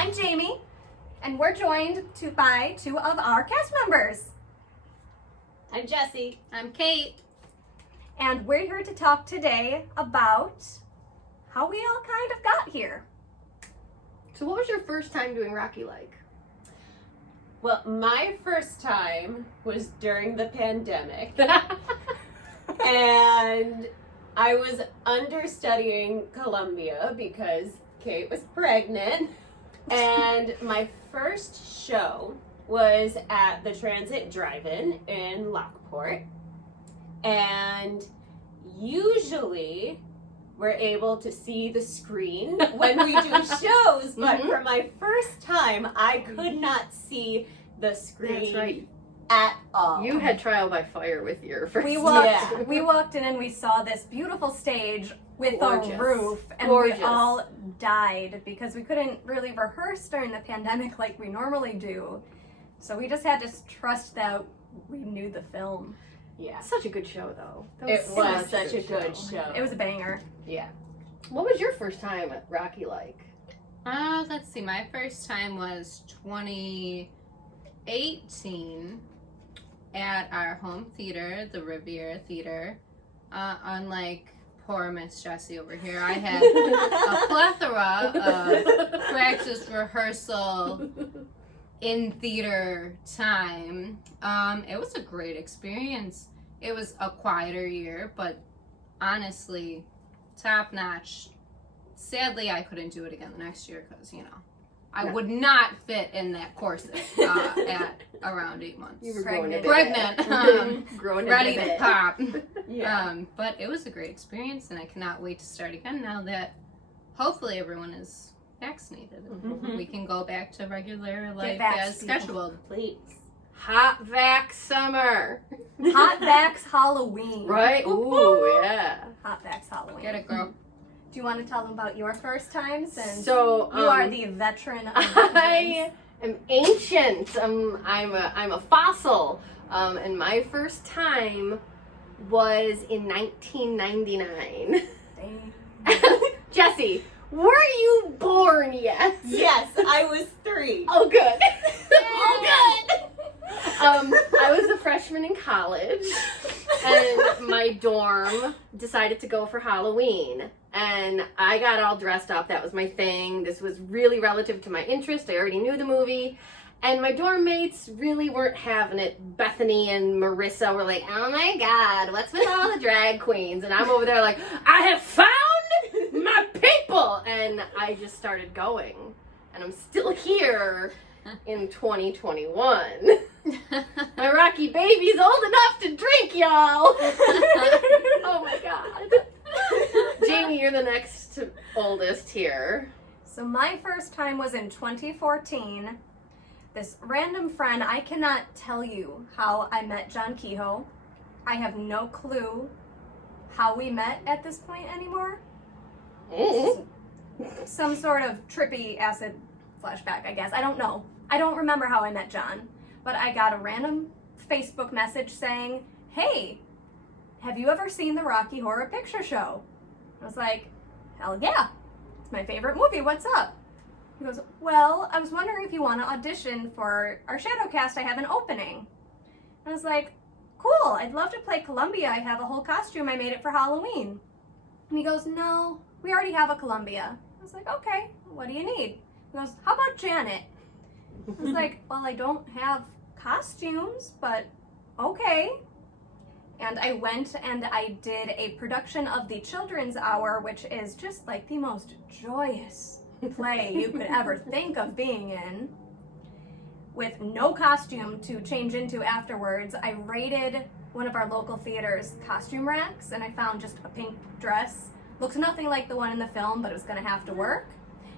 I'm Jamie, and we're joined by two of our cast members. I'm Jessie. I'm Kate. And we're here to talk today about how we all kind of got here. So what was your first time doing Rocky like? Well, my first time was during the pandemic. And I was understudying Columbia because Kate was pregnant. And my first show was at the Transit Drive-In in Lockport. And usually we're able to see the screen when we do shows, but for my first time, I could not see the screen. That's right. At all. You had trial by fire with your first We walked in and we saw this beautiful stage with Gorgeous. a roof, and Gorgeous. we all died because we couldn't really rehearse during the pandemic like we normally do. So we just had to trust that we knew the film. Yeah. Such a good show, though. It was such a good show. It was a banger. Yeah. What was your first time at Rocky like? Let's see. My first time was 2018 at our home theater, the Riviera Theater. Unlike poor Miss Jessie over here, I had a plethora of practice, rehearsal, in theater time. It was a great experience. It was a quieter year, but honestly, top notch. Sadly, I couldn't do it again the next year because, I would not fit in that corset at around 8 months. You were Pregnant. growing Ready a to bit. pop. Yeah. But it was a great experience, and I cannot wait to start again now that hopefully everyone is vaccinated. Mhm. We can go back to regular life vaxxed, as people. scheduled. Please. Hot vax summer. Hot Vax Halloween. Right? Ooh, yeah. Hot Vax Halloween. Get it, girl. Do you want to tell them about your first time, since So, you are the veteran of I am ancient. I'm a fossil. And my first time was in 1999. Dang. Jessie, were you born yet? Yes, I was 3. Oh, good. Oh, good. I was a freshman in college, and my dorm decided to go for Halloween. And I got all dressed up. That was my thing. This was really relative to my interest. I already knew the movie. And my dorm mates really weren't having it. Bethany and Marissa were like, oh my God, what's with all the drag queens? And I'm over there like, I have found my people. And I just started going. And I'm still here in 2021. My Rocky baby's old enough to drink, y'all. Oh my God. Jamie, you're the next oldest here. So my first time was in 2014. This random friend, I cannot tell you how I met John Kehoe. I have no clue how we met at this point anymore. Some sort of trippy acid flashback, I guess. I don't know. I don't remember how I met John, but I got a random Facebook message saying, hey, have you ever seen the Rocky Horror Picture Show? I was like, hell yeah, it's my favorite movie, what's up? He goes, well, I was wondering if you want to audition for our Shadowcast, I have an opening. I was like, cool, I'd love to play Columbia, I have a whole costume, I made it for Halloween. And he goes, no, we already have a Columbia. I was like, okay, what do you need? He goes, how about Janet? I was like, well, I don't have costumes, but okay. And I went and I did a production of the Children's Hour, which is just like the most joyous play you could ever think of being in, with no costume to change into afterwards. I raided one of our local theaters' costume racks and I found just a pink dress. Looks nothing like the one in the film, but it was gonna have to work.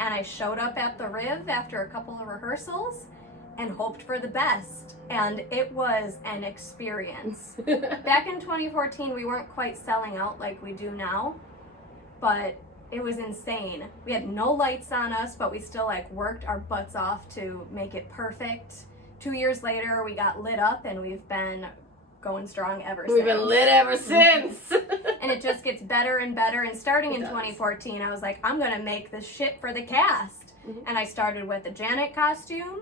And I showed up at the Riv after a couple of rehearsals and hoped for the best. And it was an experience. Back in 2014, we weren't quite selling out like we do now, but it was insane. We had no lights on us, but we still worked our butts off to make it perfect. 2 years later, we got lit up and we've been going strong ever since. We've been lit ever since. And it just gets better and better. And starting in It does. 2014, I was like, I'm gonna make this shit for the cast. And I started with a Janet costume,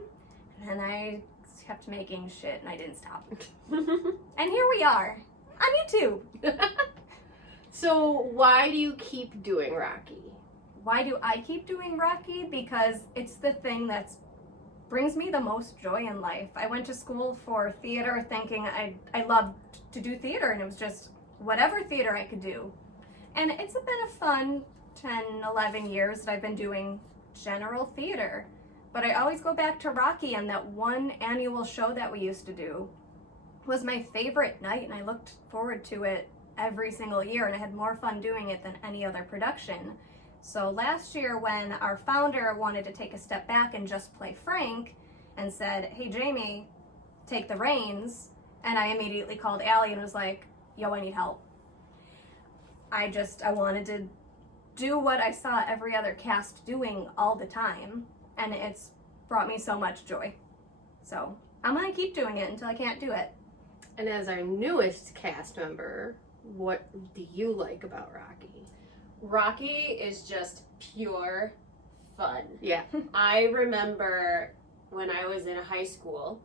and then I kept making shit, and I didn't stop. And here we are, on YouTube. So why do you keep doing Rocky? Why do I keep doing Rocky? Because it's the thing that brings me the most joy in life. I went to school for theater thinking I loved to do theater, and it was just whatever theater I could do. And it's been a fun 10, 11 years that I've been doing general theater. But I always go back to Rocky, and that one annual show that we used to do was my favorite night, and I looked forward to it every single year, and I had more fun doing it than any other production. So last year, when our founder wanted to take a step back and just play Frank and said, hey Jamie, take the reins, and I immediately called Allie and was like, yo, I need help. I wanted to do what I saw every other cast doing all the time, and it's brought me so much joy. So I'm gonna keep doing it until I can't do it. And as our newest cast member, what do you like about Rocky? Rocky is just pure fun. Yeah. I remember when I was in high school,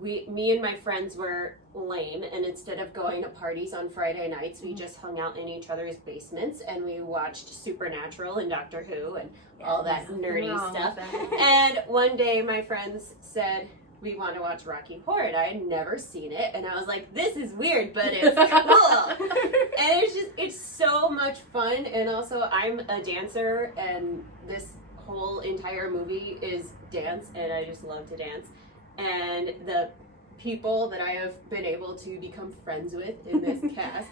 me and my friends were lame, and instead of going to parties on Friday nights, we just hung out in each other's basements and we watched Supernatural and Doctor Who and all that nerdy stuff. And one day my friends said, we want to watch Rocky Horror, and I had never seen it, and I was like, this is weird, but it's cool. And it's so much fun, and also I'm a dancer, and this whole entire movie is dance, and I just love to dance. And the people that I have been able to become friends with in this cast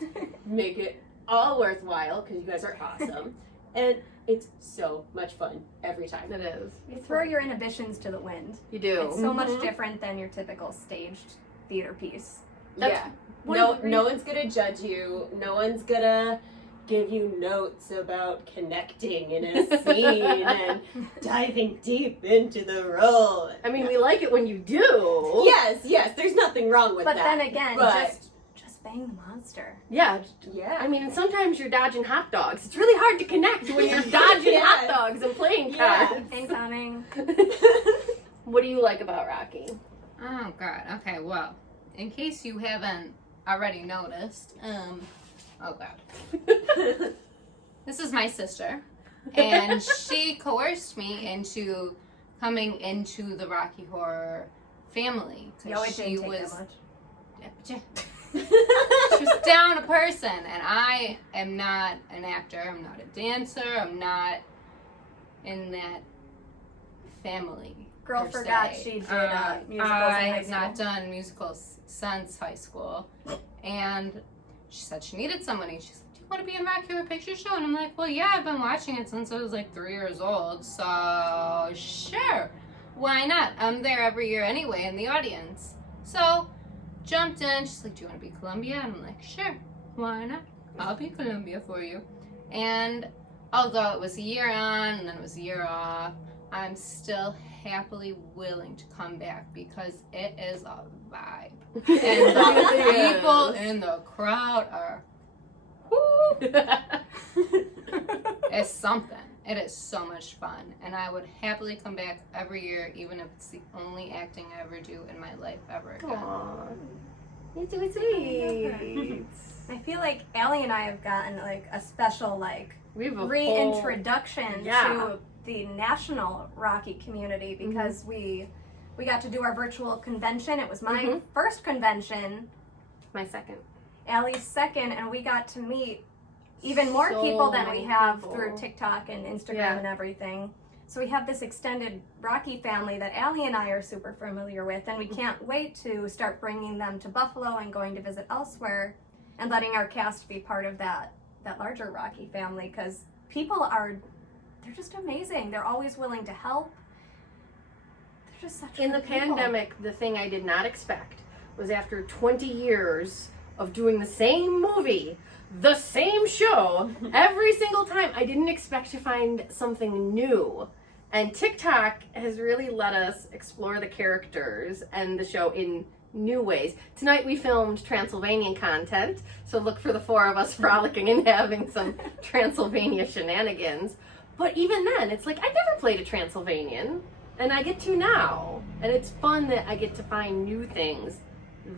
make it all worthwhile, because you guys are awesome. And it's so much fun every time. It is. You throw your inhibitions to the wind. You do. It's so much different than your typical staged theater piece. Yeah. No one's gonna judge you. No one's gonna give you notes about connecting in a scene and diving deep into the role. I mean, we like it when you do. Yes. There's nothing wrong with But that. then again, but just bang the monster. Yeah. yeah. I mean, and sometimes you're dodging hot dogs. It's really hard to connect when you're dodging hot dogs and playing cards. Incoming. What do you like about Rocky? Oh God. Okay. Well, in case you haven't already noticed, oh God, this is my sister, and she coerced me into coming into the Rocky Horror family. Yo, it didn't take that much. She was down a person, and I am not an actor. I'm not a dancer. I'm not in that family. Girl per forgot se. she did musicals in I high have not school. done musicals since high school, and she said she needed somebody. She's like, "Do you want to be in Rocky Horror Picture Show?" And I'm like, "Well, yeah, I've been watching it since I was like 3 years old, so sure, why not? I'm there every year anyway in the audience." So jumped in. She's like, "Do you want to be Columbia?" And I'm like, "Sure, why not? I'll be Columbia for you." And although it was a year on and then it was a year off, I'm still happily willing to come back because it is a vibe. And the people in the crowd are, whoo, it's something. It is so much fun. And I would happily come back every year, even if it's the only acting I ever do in my life ever again. Aww. It's so sweet. I feel like Allie and I have gotten like a special We have a reintroduction Yeah. to the national Rocky community because we got to do our virtual convention. It was my first convention, My second. Allie's second, and we got to meet even more So people than we many have people. through TikTok and Instagram Yeah. and everything. So we have this extended Rocky family that Allie and I are super familiar with, and we can't wait to start bringing them to Buffalo and going to visit elsewhere and letting our cast be part of that larger Rocky family because they're just amazing. They're always willing to help. They're just such In the good people. pandemic, the thing I did not expect was after 20 years of doing the same movie, the same show, every single time, I didn't expect to find something new. And TikTok has really let us explore the characters and the show in new ways. Tonight we filmed Transylvanian content, so look for the four of us frolicking and having some Transylvania shenanigans. But even then, it's like, I never played a Transylvanian, and I get to now. And it's fun that I get to find new things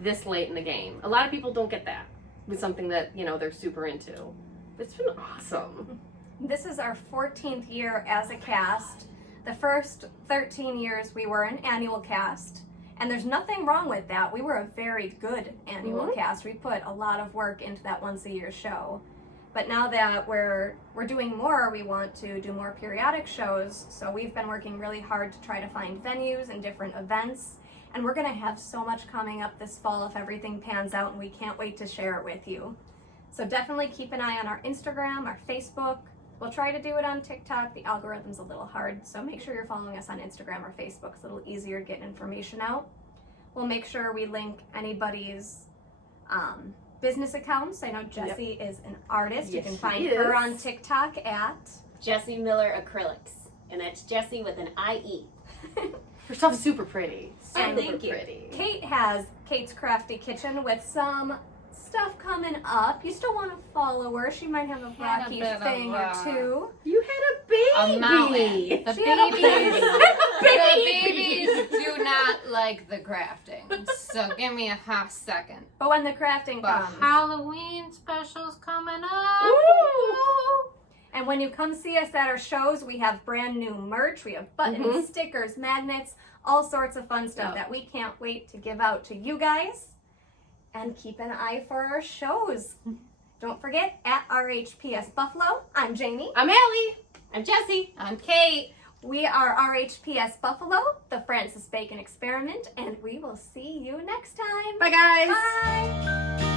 this late in the game. A lot of people don't get that with something that, you know, they're super into. It's been awesome. This is our 14th year as a cast. The first 13 years we were an annual cast, and there's nothing wrong with that. We were a very good annual cast. We put a lot of work into that once a year show. But now that we're doing more, we want to do more periodic shows. So we've been working really hard to try to find venues and different events. And we're gonna have so much coming up this fall if everything pans out, and we can't wait to share it with you. So definitely keep an eye on our Instagram, our Facebook. We'll try to do it on TikTok. The algorithm's a little hard, so make sure you're following us on Instagram or Facebook. It's a little easier to get information out. We'll make sure we link anybody's business accounts. I know Jessie is an artist. Yes, you can she find is. her on TikTok at Jessie Miller Acrylics, and that's Jessie with an IE. Her stuff's super pretty. And Super thank you. pretty. Kate has Kate's Crafty Kitchen with some stuff coming up. You still want to follow her. She might have a Had a rocky bit of thing or two. You had a A mountain. baby. The She had a babies. baby. The babies do not like the crafting. So give me a half second. But when the crafting But comes, Halloween specials coming up. Ooh. and when you come see us at our shows, we have brand new merch. We have buttons, stickers, magnets, all sorts of fun stuff that we can't wait to give out to you guys. And keep an eye for our shows. Don't forget, at RHPS Buffalo, I'm Jamie. I'm Allie. I'm Jessie. I'm Kate. We are RHPS Buffalo, the Francis Bacon Experiment, and we will see you next time. Bye, guys. Bye.